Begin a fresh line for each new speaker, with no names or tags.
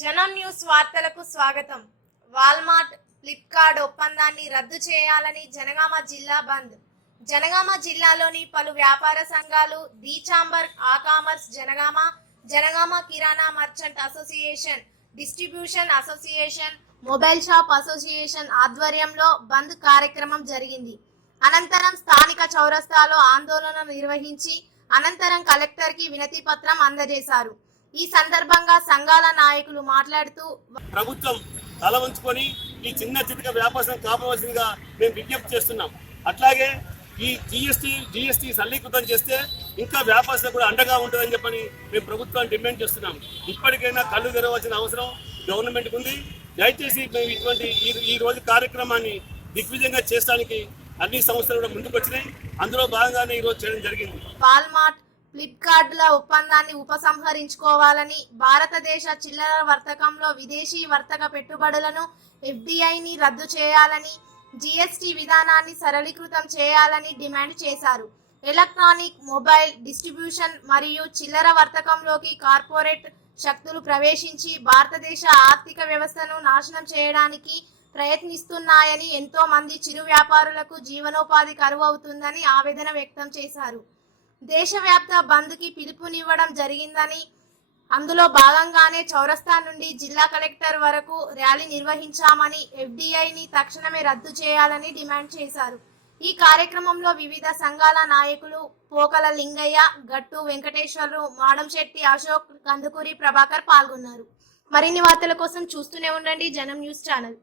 జనం న్యూస్ వార్తలకు స్వాగతం. వాల్మార్ట్ ఫ్లిప్కార్ట్ ఒప్పందాన్ని రద్దు చేయాలని జనగామ జిల్లా బంద్. జనగామ జిల్లాలోని పలు వ్యాపార సంఘాలు the chamber of commerce Jangaon Jangaon kirana merchant association distribution association mobile shop association ఆధ్వర్యంలో బంద్ కార్యక్రమం జరిగింది. అనంతరం స్థానిక చౌరస్తాలో ఆందోళన నిర్వహించి అనంతరం కలెక్టర్కి వినతి పత్రం అందజేశారు. ఈ సందర్భంగా సంఘాల నాయకులు మాట్లాడుతూ
ప్రభుత్వం తల వంచుకొని ఈ చిన్న చితక వ్యాపారం కాపవలసిందిగా మేము విజ్ఞప్తి చేస్తున్నాం. అట్లాగే ఈ జిఎస్టీ జిఎస్టీ సరళీకృతం చేస్తే ఇంకా వ్యాపారం కూడా అండగా ఉంటుందని చెప్పని మేము ప్రభుత్వాన్ని డిమాండ్ చేస్తున్నాం. ఇప్పటికైనా కళ్ళు తెరవలసిన అవసరం గవర్నమెంట్కి ఉంది దయచేసి మేము ఇటువంటి ఈ ఈ రోజు కార్యక్రమాన్ని దిగ్విజయంగా చేయడానికి అన్ని సంస్థలు కూడా ముందుకు వచ్చినాయి అందులో భాగంగానే ఈ రోజు చేయడం జరిగింది.
వాల్మార్ట్ ఫ్లిప్కార్ట్ల ఒప్పందాన్ని ఉపసంహరించుకోవాలని భారతదేశ చిల్లర వర్తకంలో విదేశీ వర్తక పెట్టుబడులను ఎఫ్డిఐని రద్దు చేయాలని జీఎస్టీ విధానాన్ని సరళీకృతం చేయాలని డిమాండ్ చేశారు. ఎలక్ట్రానిక్ మొబైల్ డిస్ట్రిబ్యూషన్ మరియు చిల్లర వర్తకంలోకి కార్పొరేట్ శక్తులు ప్రవేశించి భారతదేశ ఆర్థిక వ్యవస్థను నాశనం చేయడానికి ప్రయత్నిస్తున్నాయని ఎంతో మంది చిరు వ్యాపారులకు జీవనోపాధి కరువు అవుతుందని ఆవేదన వ్యక్తం చేశారు. దేశవ్యాప్త బంద్కి పిలుపునివ్వడం జరిగిందని అందులో భాగంగానే చౌరస్తా నుండి జిల్లా కలెక్టర్ వరకు ర్యాలీ నిర్వహించామని ఎఫ్డిఐని తక్షణమే రద్దు చేయాలని డిమాండ్ చేశారు. ఈ కార్యక్రమంలో వివిధ సంఘాల నాయకులు పోకల లింగయ్య గట్టు వెంకటేశ్వర్లు మాడంశెట్టి అశోక్ కందుకూరి ప్రభాకర్ పాల్గొన్నారు. మరిన్ని వార్తల కోసం చూస్తూనే ఉండండి జనం న్యూస్ ఛానల్.